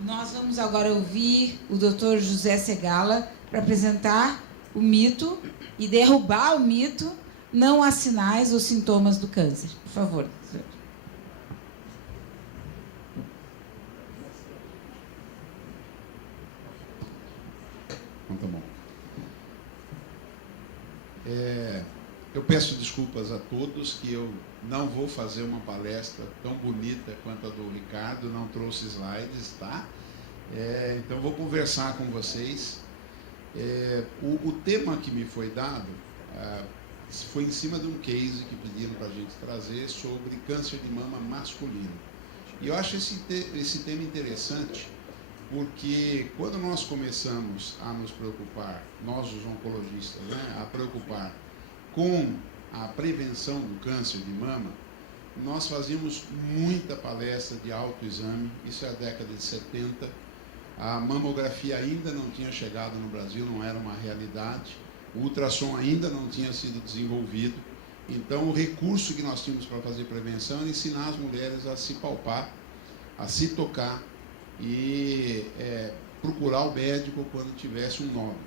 Nós vamos agora ouvir o Dr. José Segala para apresentar o mito e derrubar o mito: não há sinais ou sintomas do câncer. Por favor. Então, tá bom. Eu peço desculpas a todos que eu não vou fazer uma palestra tão bonita quanto a do Ricardo, não trouxe slides, tá? Então vou conversar com vocês. O tema que me foi dado foi em cima de um case que pediram para a gente trazer sobre câncer de mama masculino. E eu acho esse tema interessante, porque quando nós começamos a nos preocupar, nós os oncologistas, né, a preocupar com a prevenção do câncer de mama, nós fazíamos muita palestra de autoexame, isso é a década de 70, a mamografia ainda não tinha chegado no Brasil, não era uma realidade, o ultrassom ainda não tinha sido desenvolvido, então o recurso que nós tínhamos para fazer prevenção era ensinar as mulheres a se palpar, a se tocar e procurar o médico quando tivesse um nódulo.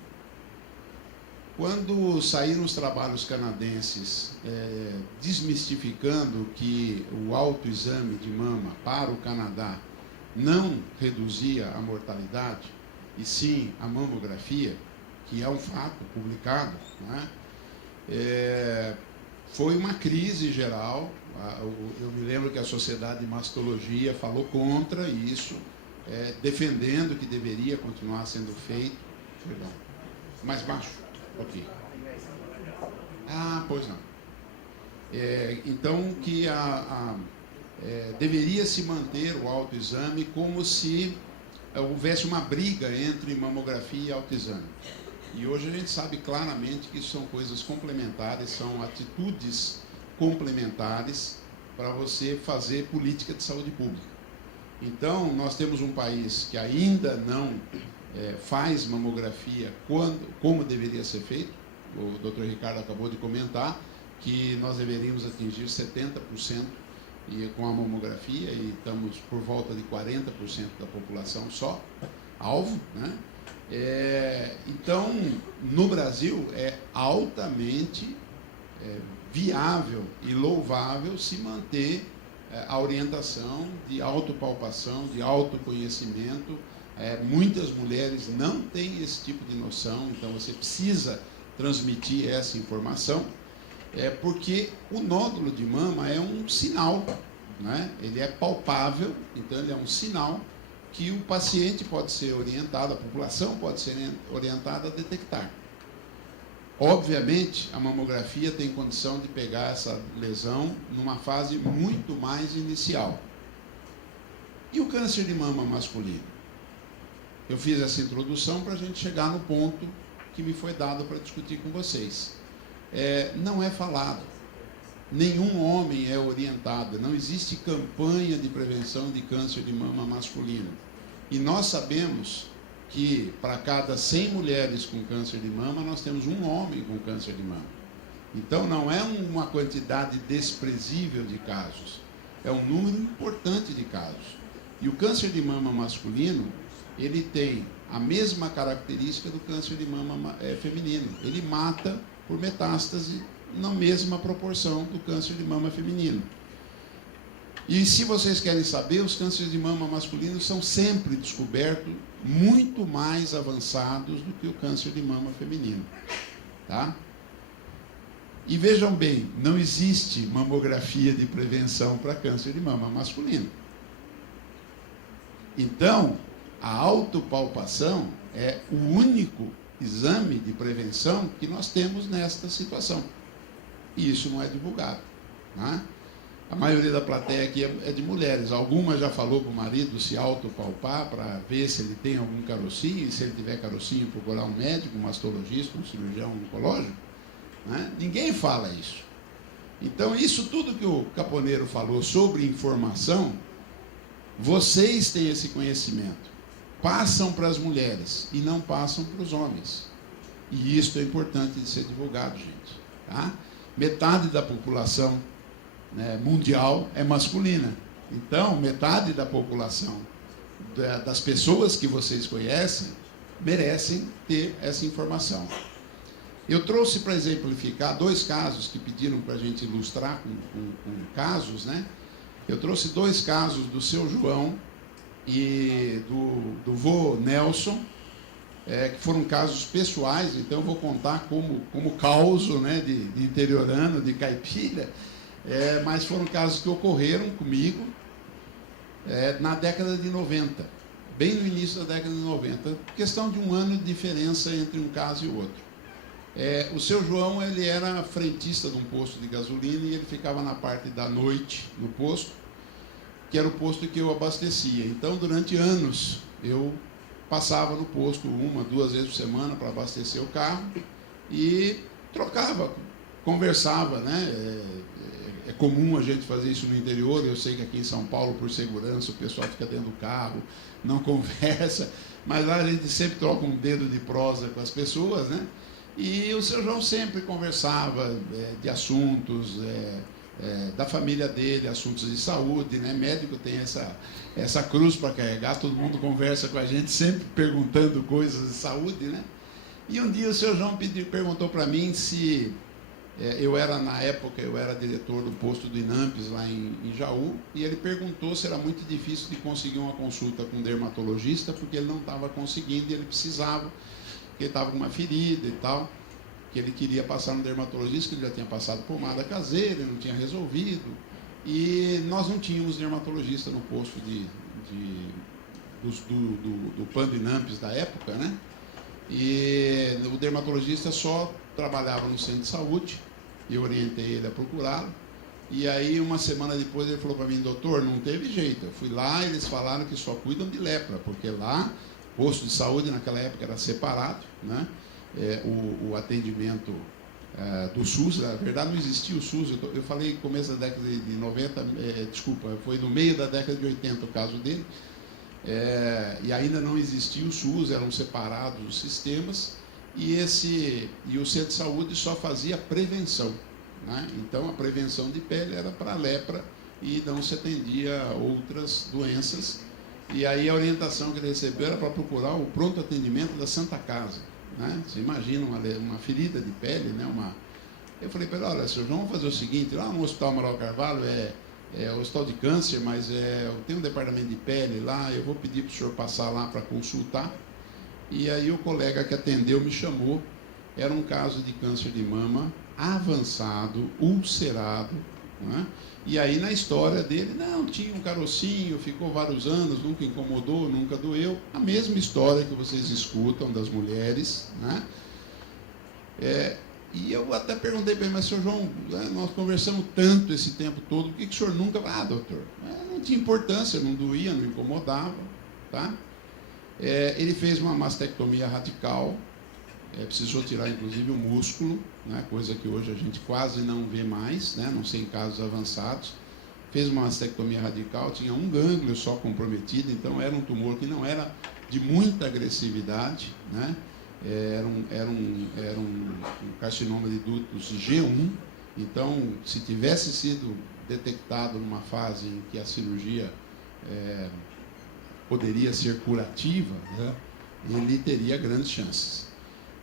Quando saíram os trabalhos canadenses desmistificando que o autoexame de mama para o Canadá não reduzia a mortalidade, e sim a mamografia, que é um fato publicado, né? Foi uma crise geral. Eu me lembro que a Sociedade de Mastologia falou contra isso, defendendo que deveria continuar sendo feito. Perdão. Mais baixo? Ok. Pois não. Então, que deveria se manter o autoexame como se houvesse uma briga entre mamografia e autoexame. E hoje a gente sabe claramente que isso são coisas complementares, são atitudes complementares para você fazer política de saúde pública. Então, nós temos um país que ainda não faz mamografia como deveria ser feito. O Dr. Ricardo acabou de comentar que nós deveríamos atingir 70% com a mamografia, e estamos por volta de 40% da população só, alvo, né? Então, no Brasil, é altamente viável e louvável se manter a orientação de autopalpação, de autoconhecimento. Muitas mulheres não têm esse tipo de noção, então você precisa transmitir essa informação, porque o nódulo de mama é um sinal, né? Ele é palpável, então ele é um sinal que o paciente pode ser orientado, a população pode ser orientada a detectar. Obviamente, a mamografia tem condição de pegar essa lesão numa fase muito mais inicial. E o câncer de mama masculino? Eu fiz essa introdução para a gente chegar no ponto que me foi dado para discutir com vocês. Não é falado. Nenhum homem é orientado. Não existe campanha de prevenção de câncer de mama masculino. E nós sabemos que para cada 100 mulheres com câncer de mama, nós temos um homem com câncer de mama. Então, não é uma quantidade desprezível de casos. É um número importante de casos. E o câncer de mama masculino, ele tem a mesma característica do câncer de mama feminino. Ele mata por metástase na mesma proporção do câncer de mama feminino. E se vocês querem saber, os cânceres de mama masculinos são sempre descobertos muito mais avançados do que o câncer de mama feminino. Tá? E vejam bem, não existe mamografia de prevenção para câncer de mama masculino. Então, a autopalpação é o único exame de prevenção que nós temos nesta situação. E isso não é divulgado. Né? A maioria da plateia aqui é de mulheres. Alguma já falou para o marido se autopalpar para ver se ele tem algum carocinho, e se ele tiver carocinho, procurar um médico, um mastologista, um cirurgião oncológico. Né? Ninguém fala isso. Então, isso tudo que o Caponeiro falou sobre informação, vocês têm esse conhecimento. Passam para as mulheres e não passam para os homens. E isso é importante de ser divulgado, gente. Tá? Metade da população mundial é masculina. Então, metade da população das pessoas que vocês conhecem merecem ter essa informação. Eu trouxe para exemplificar 2 casos que pediram para a gente ilustrar com casos, né? Eu trouxe 2 casos do seu João e do vô Nelson, que foram casos pessoais, então eu vou contar como causo, né, de interiorano, de caipira, mas foram casos que ocorreram comigo na década de 90, bem no início da década de 90, questão de 1 ano de diferença entre um caso e o outro. O seu João, ele era frentista de um posto de gasolina e ele ficava na parte da noite no posto, que era o posto que eu abastecia. Então, durante anos, eu passava no posto 1, 2 vezes por semana para abastecer o carro e trocava, conversava, né? É comum a gente fazer isso no interior. Eu sei que aqui em São Paulo, por segurança, o pessoal fica dentro do carro, não conversa, mas lá a gente sempre troca um dedo de prosa com as pessoas, né? E o seu João sempre conversava de assuntos da família dele, assuntos de saúde, né? Médico tem essa cruz para carregar, todo mundo conversa com a gente, sempre perguntando coisas de saúde, né? E um dia o seu João perguntou para mim se na época eu era diretor do posto do Inampes lá em Jaú, e ele perguntou se era muito difícil de conseguir uma consulta com um dermatologista, porque ele não estava conseguindo e ele precisava, porque ele estava com uma ferida e tal, que ele queria passar no dermatologista, que ele já tinha passado pomada caseira, não tinha resolvido, e nós não tínhamos dermatologista no posto do PAN do Inampes da época, né? E o dermatologista só trabalhava no centro de saúde, e eu orientei ele a procurá-lo. E aí, uma semana depois, ele falou para mim: doutor, não teve jeito. Eu fui lá, eles falaram que só cuidam de lepra, porque lá, posto de saúde naquela época era separado, né? O atendimento do SUS, na verdade não existia o SUS, eu falei começo da década de 90, foi no meio da década de 80 o caso dele, e ainda não existia o SUS, eram separados os sistemas, e o centro de saúde só fazia prevenção, né? Então a prevenção de pele era para lepra e não se atendia outras doenças, e aí a orientação que ele recebeu era para procurar o pronto atendimento da Santa Casa, né? Você imagina uma ferida de pele, né? Eu falei para ele: olha, senhor, vamos fazer o seguinte, lá no Hospital Amaral Carvalho é hospital de câncer, mas tem um departamento de pele lá, eu vou pedir para o senhor passar lá para consultar. E aí o colega que atendeu me chamou, era um caso de câncer de mama avançado, ulcerado, né? E aí na história dele, não, tinha um carocinho, ficou vários anos, nunca incomodou, nunca doeu, a mesma história que vocês escutam das mulheres, né? E eu até perguntei para ele: mas senhor João, nós conversamos tanto esse tempo todo, por que o senhor nunca... Ah, doutor, não tinha importância, não doía, não incomodava, tá? Ele fez uma mastectomia radical, precisou tirar inclusive o músculo, né, coisa que hoje a gente quase não vê mais, né, não sei em casos avançados. Fez uma mastectomia radical, tinha um gânglio só comprometido, então era um tumor que não era de muita agressividade, né? Era um carcinoma de ductos G1, então se tivesse sido detectado numa fase em que a cirurgia poderia ser curativa, né, ele teria grandes chances.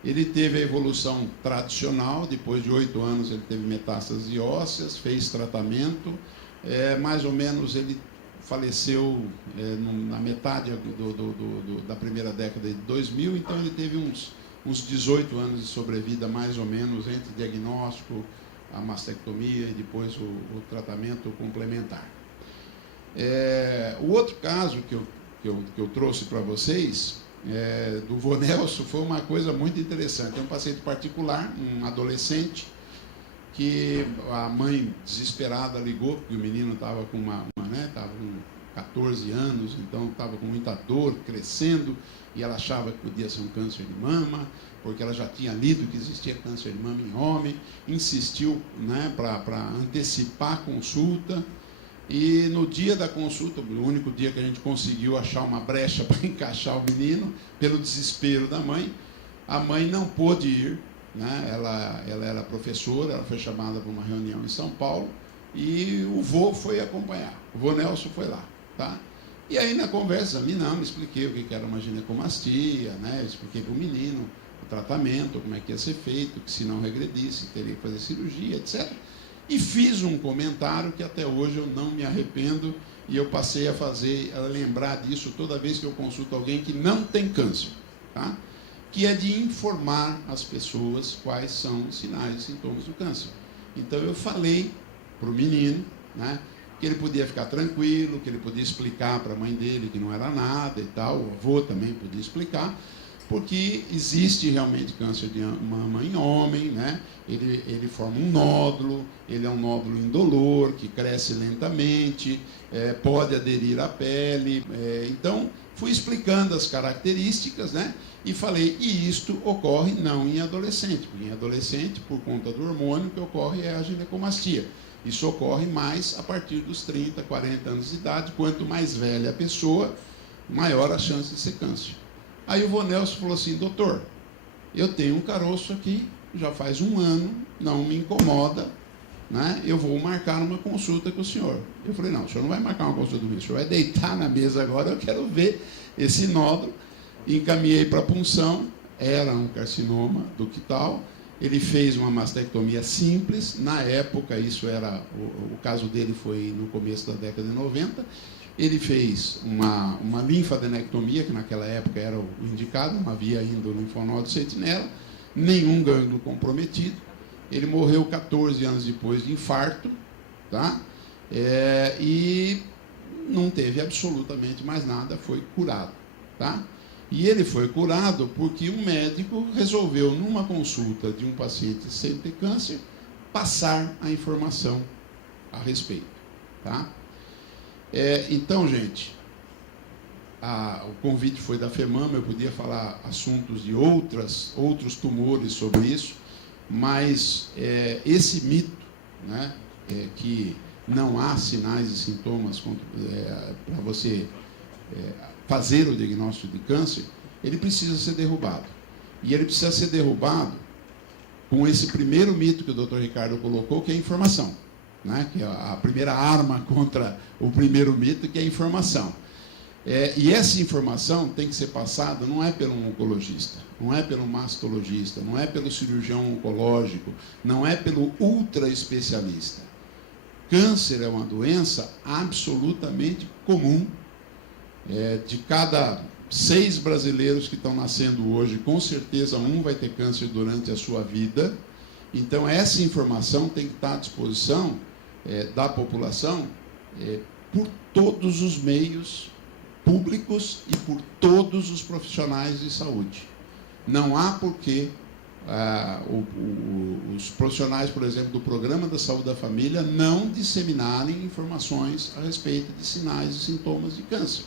Ele teve a evolução tradicional, depois de 8 anos ele teve metástase ósseas, fez tratamento, mais ou menos ele faleceu na metade da primeira década de 2000, então ele teve uns 18 anos de sobrevida, mais ou menos, entre diagnóstico, a mastectomia e depois o tratamento complementar. O outro caso que eu trouxe para vocês, do vô Nelson, foi uma coisa muito interessante. É um paciente particular, um adolescente, que a mãe desesperada ligou, porque o menino estava com estava com 14 anos, então estava com muita dor, crescendo, e ela achava que podia ser um câncer de mama, porque ela já tinha lido que existia câncer de mama em homem, insistiu, né, para antecipar a consulta. E no dia da consulta, o único dia que a gente conseguiu achar uma brecha para encaixar o menino, pelo desespero da mãe, a mãe não pôde ir, né? Ela era professora, ela foi chamada para uma reunião em São Paulo, e o vô foi acompanhar, o vô Nelson foi lá, tá? E aí, na conversa, me expliquei o que era uma ginecomastia, né? Eu expliquei para o menino o tratamento, como é que ia ser feito, que se não regredisse, teria que fazer cirurgia, etc. E fiz um comentário que até hoje eu não me arrependo, e eu passei a lembrar disso toda vez que eu consulto alguém que não tem câncer, tá? Que é de informar as pessoas quais são os sinais e sintomas do câncer. Então eu falei para o menino, né, que ele podia ficar tranquilo, que ele podia explicar para a mãe dele que não era nada e tal, o avô também podia explicar, porque existe realmente câncer de mama em homem, né? Ele forma um nódulo, ele é um nódulo indolor, que cresce lentamente, pode aderir à pele. Então, fui explicando as características, né? E falei, e isto ocorre não em adolescente, porque em adolescente, por conta do hormônio, o que ocorre é a ginecomastia. Isso ocorre mais a partir dos 30, 40 anos de idade. Quanto mais velha a pessoa, maior a chance de ser câncer. Aí o vô Nelson falou assim, doutor, eu tenho um caroço aqui, já faz 1 ano, não me incomoda, né? Eu vou marcar uma consulta com o senhor. Eu falei, não, o senhor não vai marcar uma consulta comigo, o senhor vai deitar na mesa agora, eu quero ver esse nódulo. Encaminhei para a punção, era um carcinoma ductal, ele fez uma mastectomia simples, na época, isso era, o caso dele foi no começo da década de 90, ele fez uma linfadenectomia, que naquela época era o indicado, não havia ainda o linfonodo sentinela, nenhum gânglio comprometido. Ele morreu 14 anos depois de infarto, tá? E não teve absolutamente mais nada, foi curado, tá? E ele foi curado porque um médico resolveu, numa consulta de um paciente sem ter câncer, passar a informação a respeito, tá? Então, gente, o convite foi da FEMAMA, eu podia falar assuntos de outros tumores sobre isso, mas esse mito, né, que não há sinais e sintomas para você fazer o diagnóstico de câncer, ele precisa ser derrubado. E ele precisa ser derrubado com esse primeiro mito que o Dr. Ricardo colocou, que é a informação, né? Que é a primeira arma contra o primeiro mito, que é a informação. E essa informação tem que ser passada não é pelo oncologista, não é pelo mastologista, não é pelo cirurgião oncológico, não é pelo ultra especialista. Câncer é uma doença absolutamente comum. De cada 6 brasileiros que estão nascendo hoje, com certeza um vai ter câncer durante a sua vida. Então, essa informação tem que estar à disposição da população por todos os meios públicos e por todos os profissionais de saúde. Não há porquê os profissionais, por exemplo, do Programa da Saúde da Família não disseminarem informações a respeito de sinais e sintomas de câncer,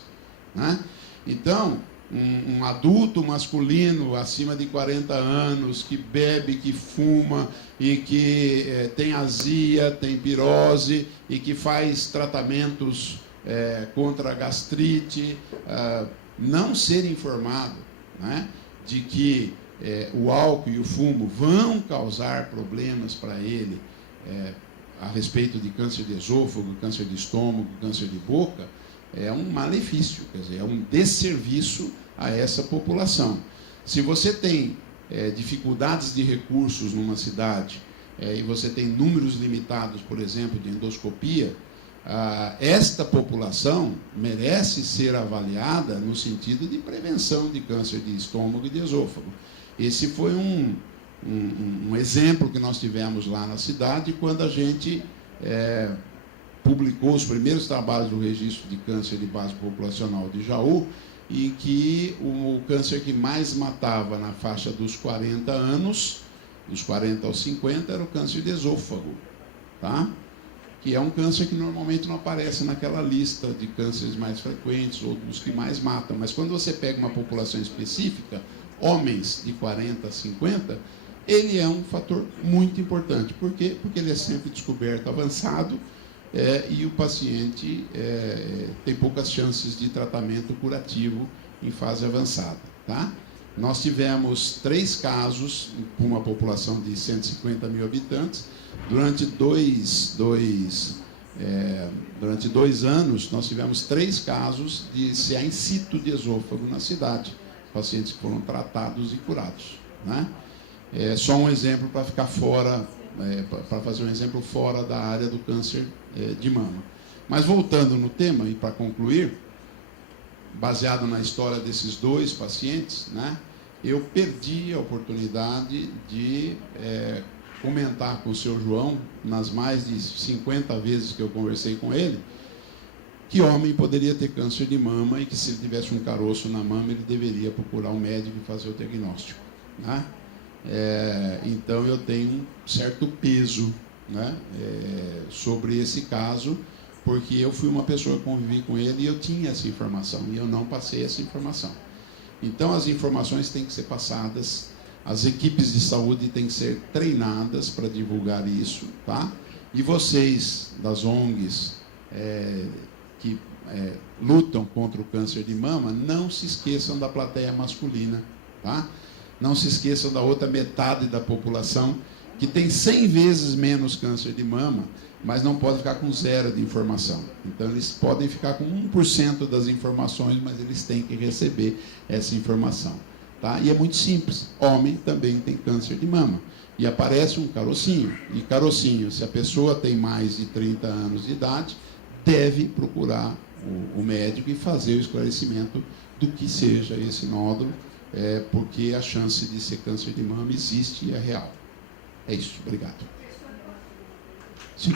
né? Então, um adulto masculino acima de 40 anos, que bebe, que fuma e que tem azia, tem pirose e que faz tratamentos contra a gastrite, não ser informado, né, de que o álcool e o fumo vão causar problemas para ele a respeito de câncer de esôfago, câncer de estômago, câncer de boca, é um malefício, quer dizer, é um desserviço a essa população. Se você tem dificuldades de recursos numa cidade e você tem números limitados, por exemplo, de endoscopia, esta população merece ser avaliada no sentido de prevenção de câncer de estômago e de esôfago. Esse foi um exemplo que nós tivemos lá na cidade, quando a gente publicou os primeiros trabalhos do registro de câncer de base populacional de Jaú, e que o câncer que mais matava na faixa dos 40 anos, dos 40 aos 50, era o câncer de esôfago, tá? Que é um câncer que normalmente não aparece naquela lista de cânceres mais frequentes ou dos que mais matam. Mas quando você pega uma população específica, homens de 40 a 50, ele é um fator muito importante. Por quê? Porque ele é sempre descoberto avançado, e o paciente tem poucas chances de tratamento curativo em fase avançada, tá? Nós tivemos 3 casos com uma população de 150 mil habitantes durante dois Durante 2 anos, nós tivemos 3 casos de CA in situ de esôfago na cidade, pacientes que foram tratados e curados, né? É só um exemplo para ficar fora, para fazer um exemplo fora da área do câncer de mama. Mas voltando no tema, e para concluir, baseado na história desses 2 pacientes, né, eu perdi a oportunidade de comentar com o seu João, nas mais de 50 vezes que eu conversei com ele, que homem poderia ter câncer de mama e que, se ele tivesse um caroço na mama, ele deveria procurar um médico e fazer o diagnóstico, né? Então eu tenho um certo peso, né, sobre esse caso, porque eu fui uma pessoa que convivi com ele e eu tinha essa informação, e eu não passei essa informação. Então as informações têm que ser passadas, as equipes de saúde têm que ser treinadas para divulgar isso, tá? E vocês, das ONGs, que lutam contra o câncer de mama, não se esqueçam da plateia masculina, tá? Não se esqueçam da outra metade da população, que tem 100 vezes menos câncer de mama, mas não pode ficar com 0 de informação. Então, eles podem ficar com 1% das informações, mas eles têm que receber essa informação, tá? E é muito simples. Homem também tem câncer de mama. E aparece um carocinho. E carocinho, se a pessoa tem mais de 30 anos de idade, deve procurar o médico e fazer o esclarecimento do que seja esse nódulo, porque a chance de ser câncer de mama existe e é real. É isso. Obrigado. Sim.